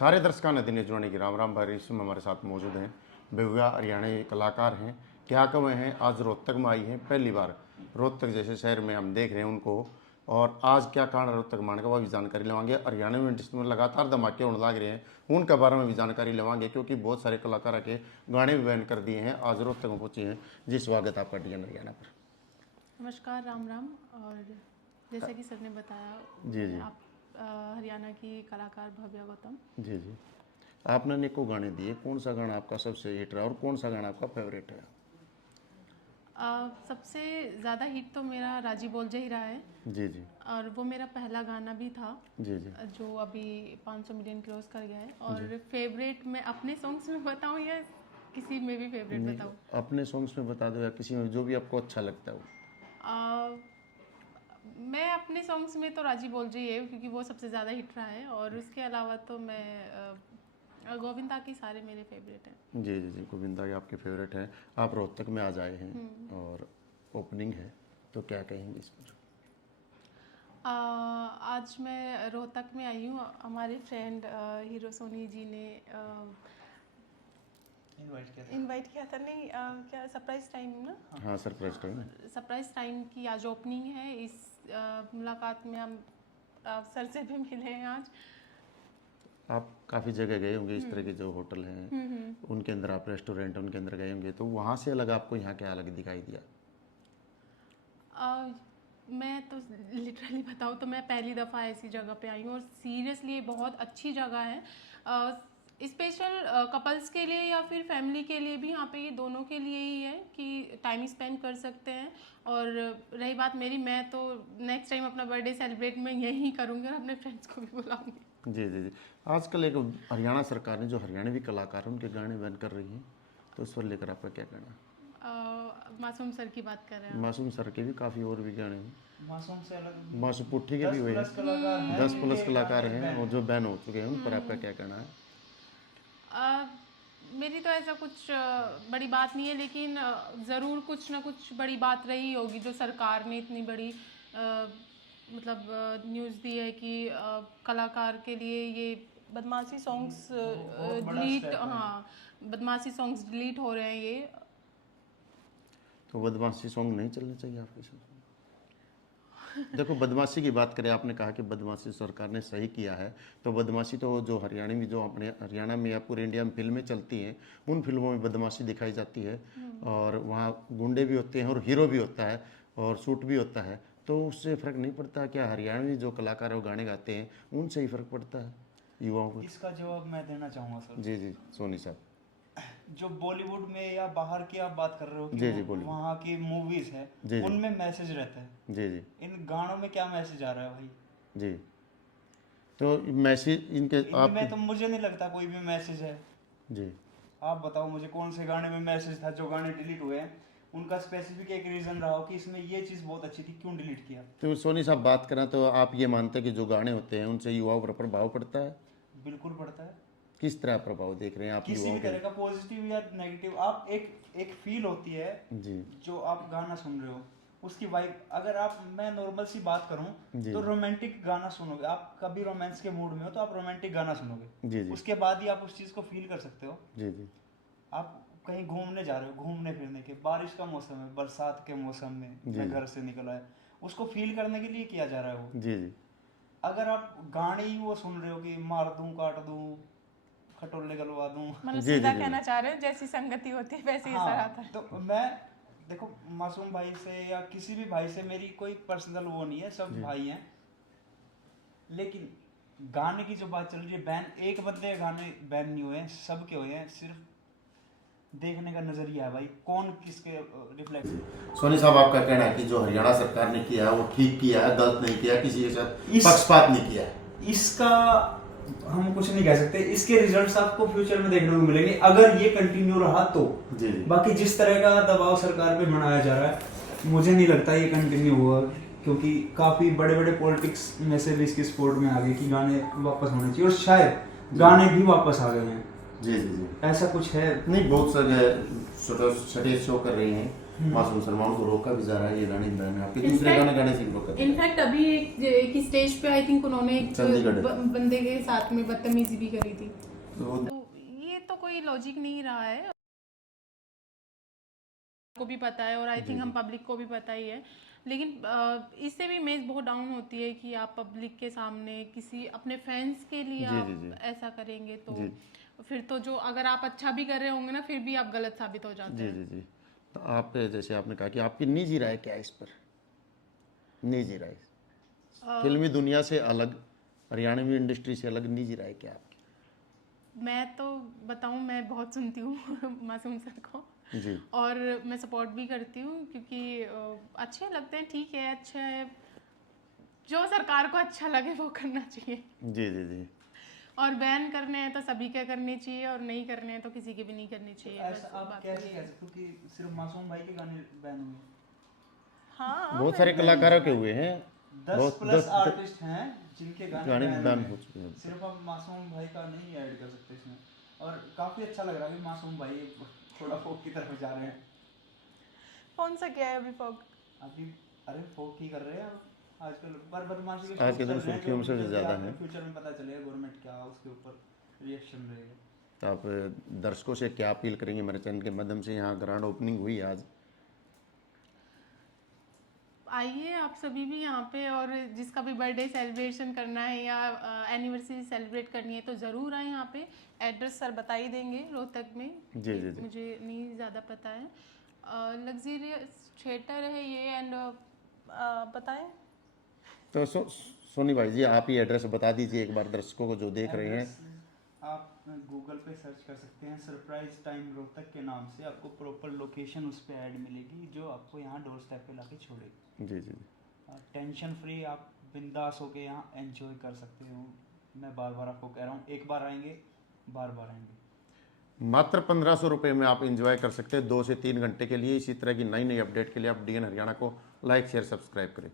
सारे दर्शकों ने दिनेश जोनी की राम राम भाई। इस समय हमारे साथ मौजूद हैं बेहुआ हरियाणवी कलाकार हैं, क्या कमें हैं। आज रोहतक में आई हैं, पहली बार रोहतक जैसे शहर में हम देख रहे हैं उनको, और आज क्या कारण रोहतक माने का वह भी जानकारी लेवांगे। हरियाणवी इंडस्ट्री में लगातार धमाके होने लग रहे हैं, उनके बारे में भी जानकारी लेवांगे, क्योंकि बहुत सारे कलाकार के गाने भी बैन कर दिए हैं। आज रोहतक में पहुंचे हैं जी। स्वागत है आपका DN हरियाणा पर। नमस्कार, राम राम। और जैसे कि सर ने बताया, जी जी आप हरियाणा की कलाकार भव्या गौतम। जी जी। आपने अनेकों गाने दिए, कौन सा गाना आपका सबसे हिट रहा और कौन सा गाना आपका फेवरेट है? सबसे ज़्यादा हिट तो मेरा राजी बोल जा ही रहा है। जी जी और वो मेरा पहला गाना भी था जी जी जो अभी 500 मिलियन क्रॉस कर गया है। और फेवरेट मैं अपने सॉन्ग्स में बताऊं या किसी में भी फेवरेट बताऊं? अपने सॉन्ग्स में बता दो या किसी में जो भी आपको अच्छा लगता है वो। मैं अपने सॉन्ग्स में तो राजी बोल जी है, क्योंकि वो सबसे ज़्यादा हिट रहा है। और उसके अलावा तो मैं गोविंदा की सारे मेरे फेवरेट हैं। जी जी जी, गोविंदा ये आपके फेवरेट है। आप रोहतक में आज आए हैं और ओपनिंग है, तो क्या कहेंगे इस पर? आज मैं रोहतक में आई हूँ। हमारे फ्रेंड हीरो सोनी जी ने इनवाइट किया था। नहीं, क्या सरप्राइज टाइम ना? हाँ, सरप्राइज टाइम। सरप्राइज टाइम की आज ओपनिंग है। इस मुलाकात में हम सर से भी मिले हैं आज। आप काफ़ी जगह गए होंगे, इस तरह के जो होटल हैं उनके अंदर, आप रेस्टोरेंट उनके अंदर गए होंगे, तो वहाँ से अलग आपको यहाँ क्या अलग दिखाई दिया? मैं तो लिटरली बताऊँ तो मैं पहली दफ़ा ऐसी जगह पे आई हूँ, और सीरियसली ये बहुत अच्छी जगह है। स्पेशल कपल्स के लिए या फिर फैमिली के लिए भी, यहाँ पे ये दोनों के लिए ही है कि टाइम स्पेंड कर सकते हैं। और रही बात मेरी, मैं तो नेक्स्ट टाइम अपना बर्थडे सेलिब्रेट मैं यहीं करूँगी और अपने फ्रेंड्स को भी बुलाऊँगी। जी जी जी। आजकल एक हरियाणा सरकार ने जो हरियाणवी कलाकार हैं उनके गाने बैन कर रही हैं, तो इस पर लेकर आपका क्या कहना है? मासूम सर की बात कर रहे हैं? मासूम सर के भी काफ़ी और भी गाने हैं, मासूम से अलग मासूम पुट्ठी के भी हुए हैं, 10+ कलाकार हैं और जो बैन हो चुके हैं, उन पर आपका क्या कहना है? मेरी तो ऐसा कुछ बड़ी बात नहीं है, लेकिन ज़रूर कुछ ना कुछ बड़ी बात रही होगी जो सरकार ने इतनी बड़ी मतलब न्यूज़ दी है कि कलाकार के लिए ये बदमाशी सॉन्ग्स डिलीट, हाँ, बदमाशी सॉन्ग्स डिलीट हो रहे हैं ये। तो बदमाशी सॉन्ग नहीं चलने चाहिए आपके साथ? देखो, बदमाशी की बात करें, आपने कहा कि बदमाशी सरकार ने सही किया है, तो बदमाशी तो जो हरियाणा में, जो अपने हरियाणा में या पूरे इंडिया में फिल्में चलती हैं, उन फिल्मों में बदमाशी दिखाई जाती है, और वहाँ गुंडे भी होते हैं और हीरो भी होता है और शूट भी होता है, तो उससे फ़र्क नहीं पड़ता? क्या हरियाणवी जो कलाकार है वो गाने गाते हैं, उनसे ही फ़र्क पड़ता है युवाओं को? इसका जवाब मैं देना चाहूँगा सर। जी जी, सोनी साहब। जो बॉलीवुड में या बाहर की आप बात कर रहे हो कि जी जी, बोलिए। वहाँ की मूवीज है, जी जी। उनमें मैसेज रहता है। जी जी इन गानों में क्या मैसेज आ रहा है भाई? जी, तो मैसेज इनके इनमें तो मुझे नहीं लगता कोई भी मैसेज है। जी आप बताओ मुझे कौन से गाने में मैसेज था? जो गाने डिलीट हुए हैं उनका स्पेसिफिक एक रीजन रहा हो कि इसमें ये चीज़ बहुत अच्छी थी, क्यों डिलीट किया? तो सोनी साहब, बात करें तो आप ये मानते हैं कि जो गाने होते हैं उनसे युवाओं पर प्रभाव पड़ता है? बिल्कुल पड़ता है। किस तरह प्रभाव देख रहे हैं आप किसी युवाओं भी के? तरह का, पॉजिटिव या नेगेटिव, आप एक फील होती है जी जो आप गाना सुन रहे हो, उसकी वाइब। अगर आप, मैं नॉर्मल सी बात जी। करूं तो रोमांटिक गाना सुनोगे आप, कभी रोमांस के मूड में हो तो आप रोमांटिक गाना सुनोगे, जी जी उसके बाद ही आप उस चीज़ को फील कर सकते हो। जी जी आप कहीं घूमने जा रहे हो, घूमने फिरने के, बारिश का मौसम है, बरसात के मौसम में जी। मैं घर से निकला है, उसको फील करने के लिए किया जा रहा है वो। जी जी अगर आप गाने ही वो सुन रहे हो कि मार दूं, काट दूं, खटोले गलवा दूं, मतलब जी, सीधा जी, जी। कहना चाह रहे हो जैसी संगति होती है वैसे ही असर आता है। तो मैं, देखो, मासूम भाई से या किसी भी भाई से मेरी कोई पर्सनल वो नहीं है, सब भाई हैं, लेकिन गाने की जो बात चल रही है, बैन, एक बंदे के गाने बैन नहीं हुए हैं, सबके हुए हैं। सिर्फ देखने का नजरिया है भाई, कौन किसके रिफ्लेक्ट। सोनी साहब, आपका कहना है कि जो हरियाणा सरकार ने किया है वो ठीक किया है, गलत नहीं किया, किसी के साथ पक्षपात नहीं किया? इसका हम कुछ नहीं कह सकते, इसके रिजल्ट्स आपको फ्यूचर में देखने को मिलेंगे अगर ये कंटिन्यू रहा तो। जी जी। बाकी जिस तरह का दबाव सरकार पे बनाया जा रहा है, मुझे नहीं लगता ये कंटिन्यू होगा, क्योंकि काफी बड़े बड़े पॉलिटिक्स में से भी इसकी सपोर्ट में आ गए कि गाने वापस होने चाहिए, और शायद गाने भी वापस आ गए हैं। जी जी जी, ऐसा कुछ है। नहीं, बहुत सारे छोटे शो कर रही हैं मासूम सलमान को रोका भी जा रहा है, ये गाने गाने आपके दूसरे गाने गाने से रोका। इनफैक्ट अभी एक स्टेज पे आई थिंक उन्होंने एक चंडीगढ़। बंदे के साथ में बदतमीजी भी करी थी। तो तो ये तो कोई लॉजिक नहीं रहा है, को भी पता है और आई थिंक हम पब्लिक को भी पता ही है। लेकिन इससे भी इमेज बहुत डाउन होती है कि आप पब्लिक के सामने किसी अपने फैंस के लिए जी, आप जी, जी। ऐसा करेंगे तो जी। फिर तो जो अगर आप अच्छा भी कर रहे होंगे ना, फिर भी आप गलत साबित हो जाते जी हैं। जी जी। तो आप जैसे आपने कहा कि आपकी निजी राय क्या है इस पर, निजी राय फिल्मी दुनिया से अलग, हरियाणवी इंडस्ट्री से अलग, निजी राय क्या है आपकी? मैं तो बताऊं, मैं बहुत सुनती हूँ मासूम सर को जी और मैं सपोर्ट भी करती हूँ क्योंकि अच्छे लगते हैं, ठीक है, अच्छा है, जो सरकार को अच्छा लगे वो करना चाहिए। जी जी जी। और बैन करने हैं तो सभी के करने चाहिए और नहीं करने हैं तो किसी के भी नहीं करने चाहिए। ऐसा बस आप बात कैसे वही कह है। सकते हो कि सिर्फ मासूम भाई के गाने बैन हुए? हाँ, बहुत सारे कलाकारों के हुए हैं, 10 बहुत प्लस आर्टिस्ट हैं जिनके गाने गाने बैन बैन हुए हो हैं। चुके हैं। सिर्फ आप मासूम भाई का नहीं ऐड कर सकते इसमें। और काफी अच्छा लग रहा है कि मासूम भाई थोड़ा फोक की तरफ जा रहे हैं कौन सा क्या है अभी फॉग? अभी। अरे फोक ही कर रहे हैं अब आजकल, पर बदमाशी के आज के शोज चल दिन रहे हैं सुर्खियों में जो सबसे जल्दी ज़्यादा आपको है। फ्यूचर में पता चलेगा गवर्नमेंट क्या उसके ऊपर रिएक्शन रहेगा। तो आप दर्शकों से क्या अपील करेंगे? मेरे चैनल के माध्यम से यहाँ ग्रैंड ओपनिंग हुई आज, आइए आप सभी भी यहाँ पे, और जिसका भी बर्थडे सेलिब्रेशन करना है या एनिवर्सरी सेलिब्रेट करनी है तो ज़रूर आए यहाँ पे। एड्रेस सर बता ही देंगे रोहतक में। जी, जी, जी। मुझे नहीं ज़्यादा पता है। लग्जरियस थिएटर है ये, एंड बताएं। तो सोनी भाई जी आप ही एड्रेस बता दीजिए एक बार दर्शकों को जो देख रहे हैं। एड्रेस आप गूगल पे सर्च कर सकते हैं, सरप्राइज टाइम रोहतक के नाम से आपको प्रॉपर लोकेशन उस पर ऐड मिलेगी जो आपको यहाँ डोर स्टेप पे लाके छोड़ेगी। जी जी जी। टेंशन फ्री आप बिंदास होके यहाँ एंजॉय कर सकते हो। मैं बार बार आपको कह रहा हूँ, एक बार आएंगे बार बार आएंगे। मात्र 1500 रुपये में आप एंजॉय कर सकते हैं 2 से 3 घंटे के लिए। इसी तरह की नई नई अपडेट के लिए आप DN हरियाणा को लाइक शेयर सब्सक्राइब करें।